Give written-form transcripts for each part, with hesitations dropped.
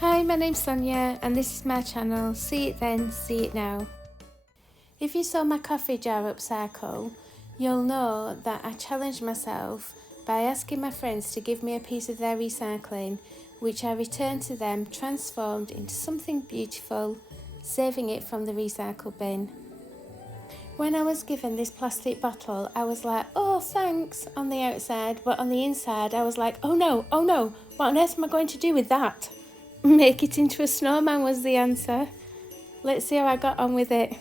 Hi, my name's Sonia and this is my channel, See It Then, See It Now. If you saw my coffee jar upcycle, you'll know that I challenged myself by asking my friends to give me a piece of their recycling, which I returned to them transformed into something beautiful, saving it from the recycle bin. When I was given this plastic bottle, I was like, oh thanks on the outside, but on the inside I was like, oh no, what on earth am I going to do with that? Make it into a snowman was the answer. Let's see how I got on with it.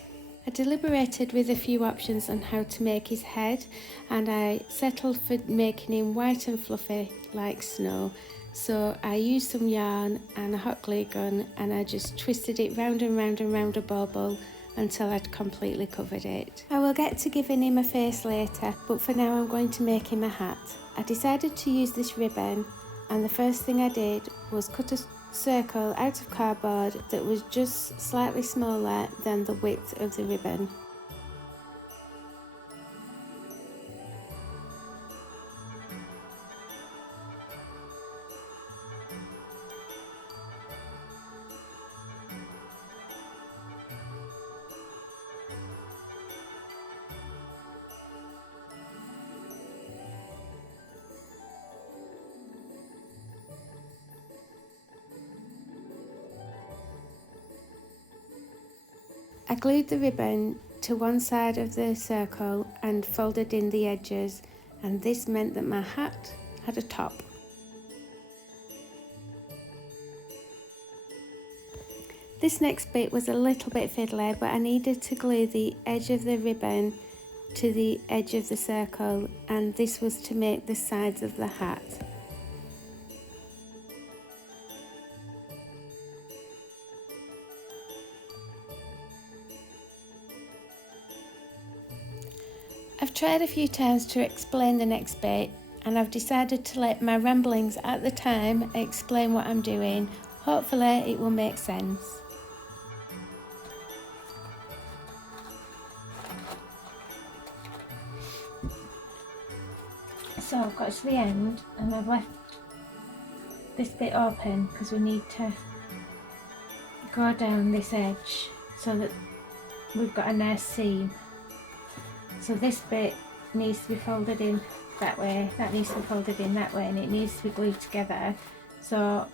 I deliberated with a few options on how to make his head, and I settled for making him white and fluffy like snow. So I used some yarn and a hot glue gun and I just twisted it round and round and round a bauble until I'd completely covered it. I will get to giving him a face later, but for now I'm going to make him a hat. I decided to use this ribbon, and the first thing I did was cut a circle out of cardboard that was just slightly smaller than the width of the ribbon. I glued the ribbon to one side of the circle and folded in the edges, and this meant that my hat had a top. This next bit was a little bit fiddly, but I needed to glue the edge of the ribbon to the edge of the circle, and this was to make the sides of the hat. I've tried a few times to explain the next bit, and I've decided to let my ramblings at the time explain what I'm doing. Hopefully it will make sense. So I've got to the end and I've left this bit open because we need to go down this edge so that we've got a nice seam. So this bit needs to be folded in that way, that needs to be folded in that way, and it needs to be glued together. So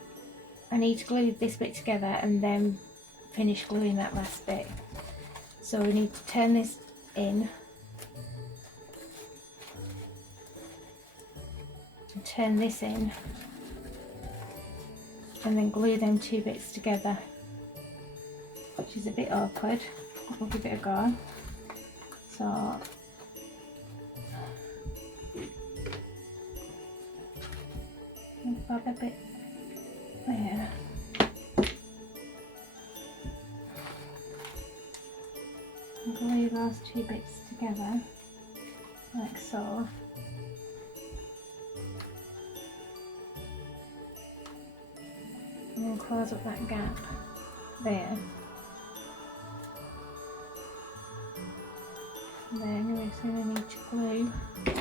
I need to glue this bit together and then finish gluing that last bit. So we need to turn this in and turn this in and then glue them two bits together, which is a bit awkward. We'll give it a go. So bob a bit there. And glue those two bits together like so. And then close up that gap there. And then we're just going to need to glue that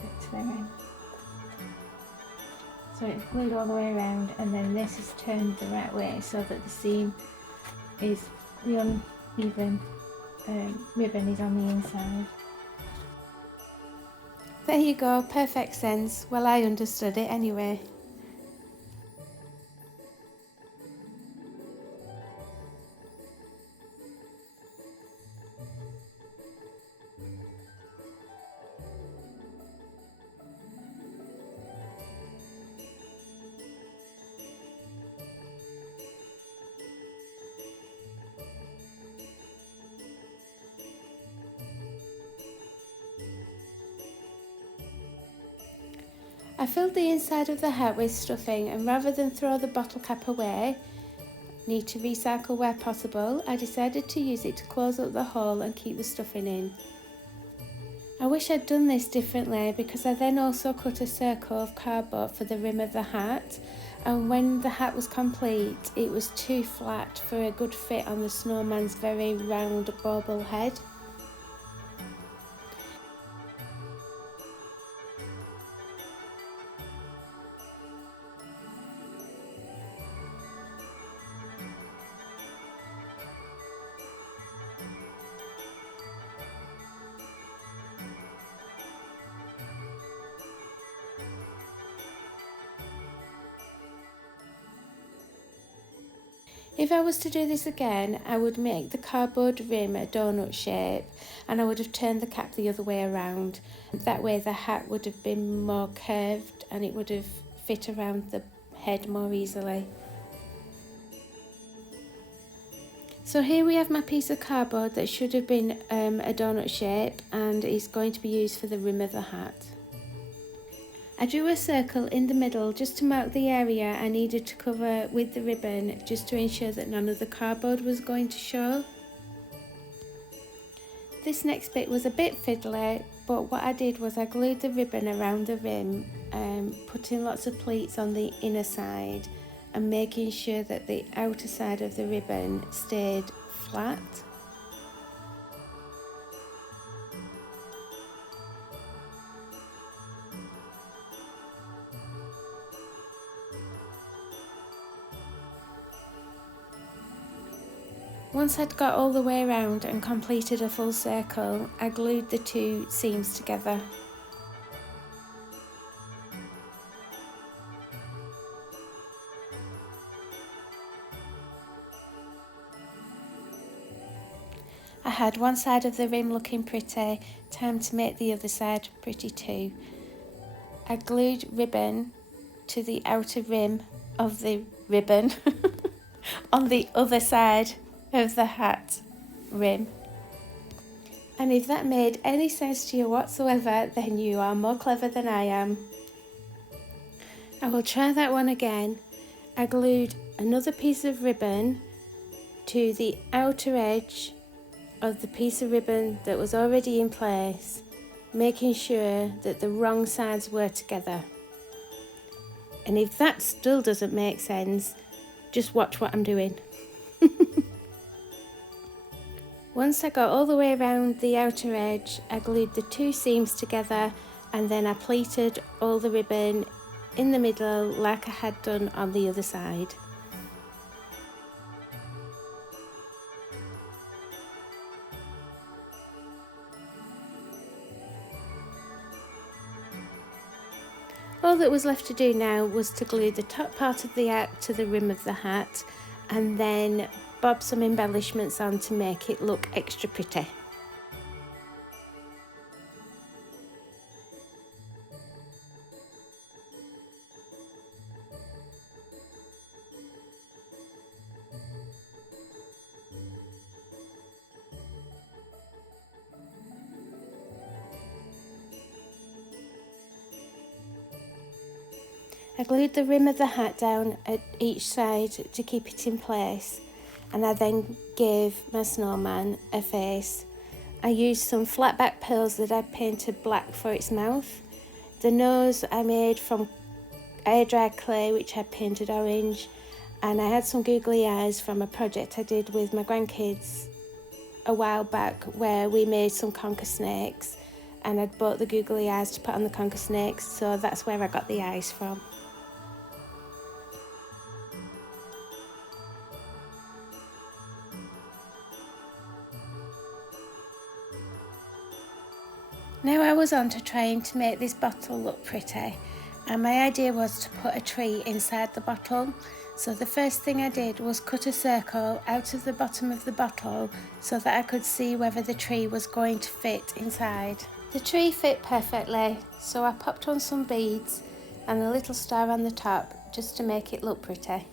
bit to the end. So it's glued all the way around, and then this is turned the right way so that the seam is, the uneven ribbon is on the inside. There you go, perfect sense. Well, I understood it anyway. I filled the inside of the hat with stuffing, and rather than throw the bottle cap away, need to recycle where possible, I decided to use it to close up the hole and keep the stuffing in. I wish I'd done this differently, because I then also cut a circle of cardboard for the rim of the hat, and when the hat was complete it was too flat for a good fit on the snowman's very round bauble head. If I was to do this again, I would make the cardboard rim a donut shape, and I would have turned the cap the other way around. That way the hat would have been more curved and it would have fit around the head more easily. So here we have my piece of cardboard that should have been a donut shape and is going to be used for the rim of the hat. I drew a circle in the middle just to mark the area I needed to cover with the ribbon, just to ensure that none of the cardboard was going to show. This next bit was a bit fiddly, but what I did was I glued the ribbon around the rim, putting lots of pleats on the inner side and making sure that the outer side of the ribbon stayed flat. Once I'd got all the way around and completed a full circle, I glued the two seams together. I had one side of the rim looking pretty, time to make the other side pretty too. I glued ribbon to the outer rim of the ribbon on the other side of the hat rim. And if that made any sense to you whatsoever, then you are more clever than I am. I will try that one again. I glued another piece of ribbon to the outer edge of the piece of ribbon that was already in place, making sure that the wrong sides were together. And if that still doesn't make sense, just watch what I'm doing. Once I got all the way around the outer edge, I glued the two seams together and then I pleated all the ribbon in the middle like I had done on the other side. All that was left to do now was to glue the top part of the hat to the rim of the hat and then bob some embellishments on to make it look extra pretty. I glued the rim of the hat down at each side to keep it in place, and I then gave my snowman a face. I used some flat back pearls that I painted black for its mouth. The nose I made from air dried clay which I painted orange, and I had some googly eyes from a project I did with my grandkids a while back where we made some conker snakes, and I'd bought the googly eyes to put on the conker snakes, so that's where I got the eyes from. Now I was on to trying to make this bottle look pretty, and my idea was to put a tree inside the bottle. So the first thing I did was cut a circle out of the bottom of the bottle so that I could see whether the tree was going to fit inside. The tree fit perfectly, so I popped on some beads and a little star on the top just to make it look pretty.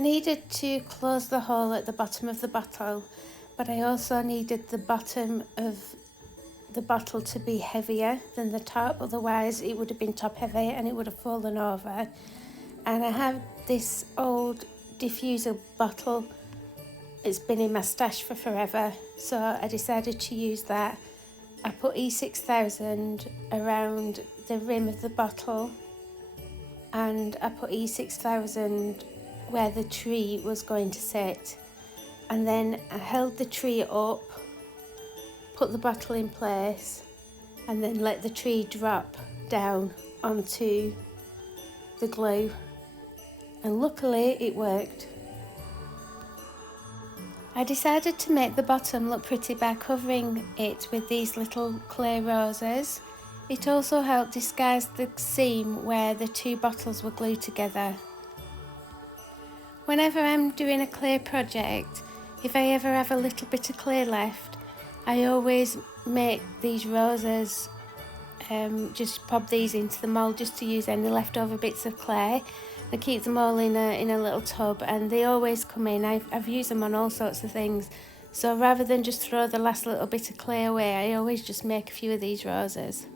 I needed to close the hole at the bottom of the bottle, but I also needed the bottom of the bottle to be heavier than the top, otherwise it would have been top heavy and it would have fallen over. And I have this old diffuser bottle. It's been in my stash for forever, so I decided to use that. I put E6000 around the rim of the bottle, and I put E6000 where the tree was going to sit, and then I held the tree up, put the bottle in place, and then let the tree drop down onto the glue, and luckily it worked. I decided to make the bottom look pretty by covering it with these little clay roses. It also helped disguise the seam where the two bottles were glued together. Whenever I'm doing a clay project, if I ever have a little bit of clay left, I always make these roses, just pop these into the mould just to use any leftover bits of clay. I keep them all in a little tub, and they always come in. I've used them on all sorts of things, so rather than just throw the last little bit of clay away, I always just make a few of these roses.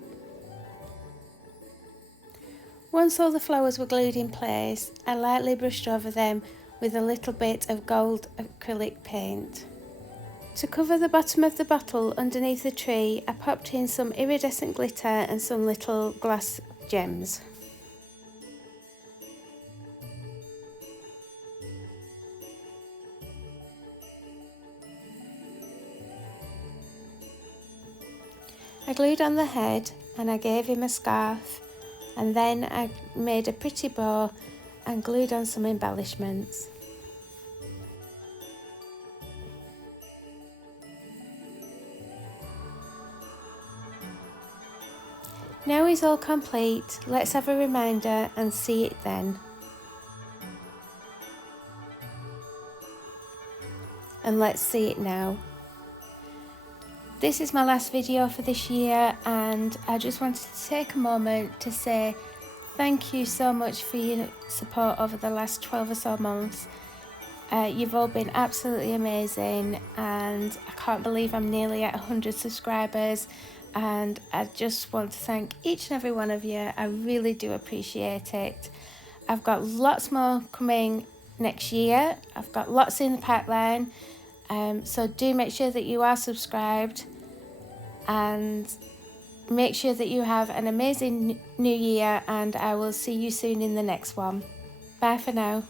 Once all the flowers were glued in place, I lightly brushed over them with a little bit of gold acrylic paint. To cover the bottom of the bottle underneath the tree, I popped in some iridescent glitter and some little glass gems. I glued on the head and I gave him a scarf, and then I made a pretty bow and glued on some embellishments. Now he's all complete, let's have a reminder and see it then. And let's see it now. This is my last video for this year, and I just wanted to take a moment to say thank you so much for your support over the last 12 or so months. You've all been absolutely amazing, and I can't believe I'm nearly at 100 subscribers, and I just want to thank each and every one of you. I really do appreciate it. I've got lots more coming next year. I've got lots in the pipeline, so do make sure that you are subscribed, and make sure that you have an amazing new year, and I will see you soon in the next one. Bye for now.